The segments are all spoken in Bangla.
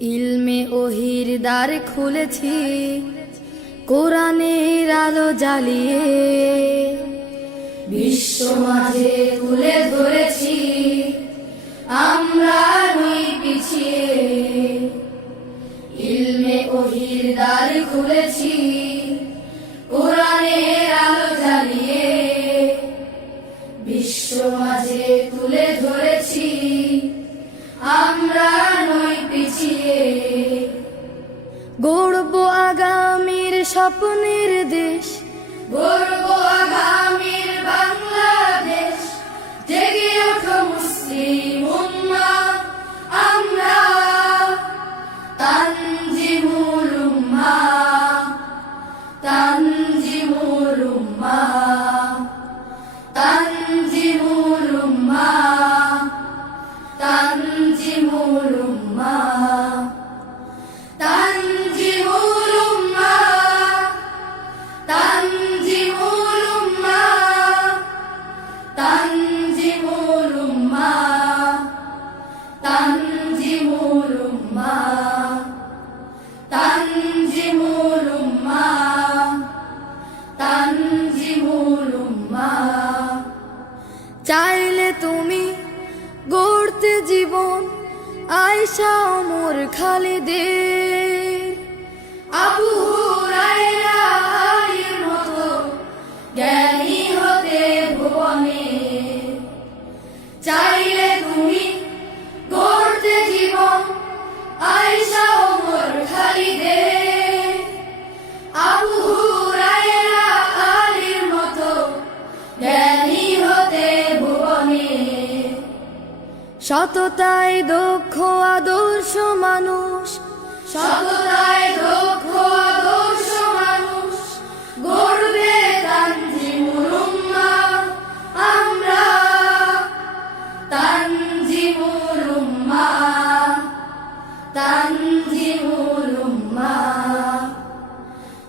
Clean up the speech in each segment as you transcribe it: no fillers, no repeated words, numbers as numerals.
ইলমে ওহির দ্বার খুলেছি, কোরআনের আলো জ্বালিয়ে বিশ্ব মাঝে তুলে ধরেছি, আমরা নই পিছিয়ে। ইলমে ওহির দ্বার খুলেছি, কোরআনের আলো জ্বালিয়ে বিশ্ব মাঝে তুলে ধরেছি, আমরা নই পিছিয়ে। গড়ব আগামীর স্বপ্নের দেশ, গড়ব আগামীর বাংলাদেশ। জেগে ওঠো মুসলিম উম্মাহ, আমরা তানজিমুল উম্মাহ, তানজিমুল উম্মাহ, তানজিমুল উম্মাহ, তানজিমুল উম্মাহ, তানজিমুল উম্মাহ, তানজিমুল উম্মাহ, তানজিমুল উম্মাহ, তানজিমুল উম্মাহ, তানজিমুল উম্মাহ, তানজিমুল উম্মাহ। চাইলে তুমি গড়তে জীবন আয়েশা ওমর খালিদের, আবু হুরায়রা আলীর মতো জ্ঞানী হতে ভুবনে। চাইলে তুমি গড়তে জীবন আয়েশা ওমর খালিদের, আবু হুরায়রা আলীর মতো জ্ঞানী হতে ভুবনে। সততায় দক্ষ আদর্শ মানুষ, সততায় দক্ষ আদর্শ মানুষ গড়বে তানজিমুল উম্মাহ, আমরা তানজিমুল উম্মাহ, তানজিমুল উম্মাহ,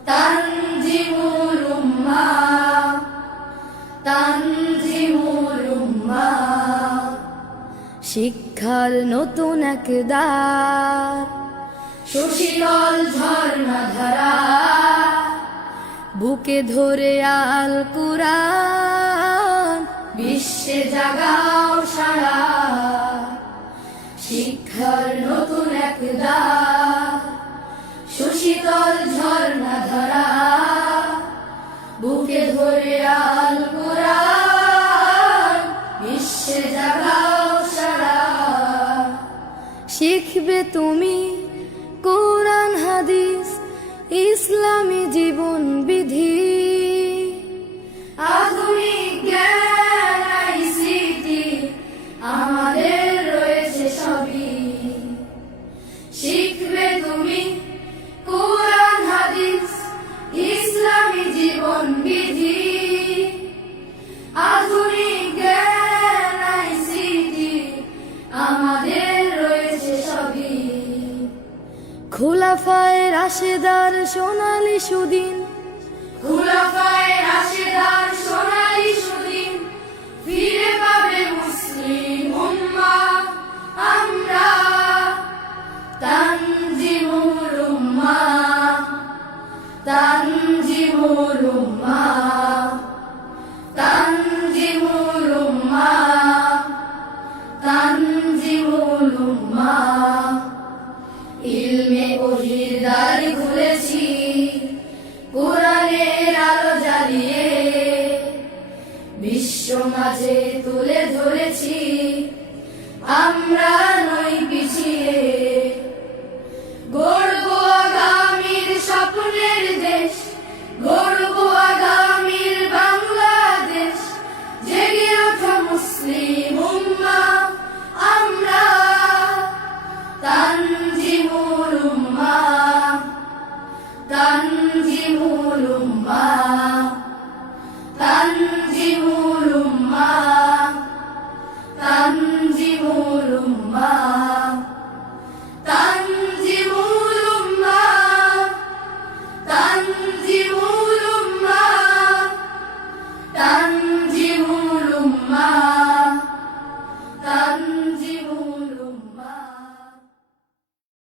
তানজিমুল উম্মাহ, তানজিমুল উম্মাহ। শিক্ষার নতুন এক দ্বার, সুশীতল ঝর্ণা ধারা, বুকে ধরে আল কুরআন বিশ্বে জাগাও সারা। শিক্ষার নতুন এক দ্বার, সুশীতল ঝর্ণা ধারা, বুকে ধরে আল কুরআন বিশ্বে জাগাও। শিখবে তুমি কোরআন হাদিস, ইসলামী জীবন বিধি, আধুনিক জ্ঞান আইসিটি আমাদের রয়েছে সবই। শিখবে তুমি কোরআন হাদিস, ইসলামী জীবন বিধি, আধুনিক জ্ঞান আইসিটি আমাদের রয়েছে সবই। খুলাফায়ে রাশেদার সোনালী সুদিন, খুলাফায়ে রাশেদার সোনালী সুদিন ফিরে পাবে মুসলিম উম্মাহ, আমরা তানজিমুল উম্মাহ, তানজিমুল উম্মাহ, তানজিমুল উম্মাহ, তানজিমুল উম্মাহ। ইলমে ওহির দ্বার খুলেছি, কোরআনের আলো জ্বালিয়ে বিশ্ব মাঝে তুলে ধরেছি, আমরা নই পিছিয়ে। গড়ব আগামীর স্বপ্নের দেশ, গড়ব আগামীর বাংলাদেশ। জেগে ওঠো মুসলিম উম্মাহ, আমরা তানজিমুল উম্মাহ, তানজিমুল উম্মাহ।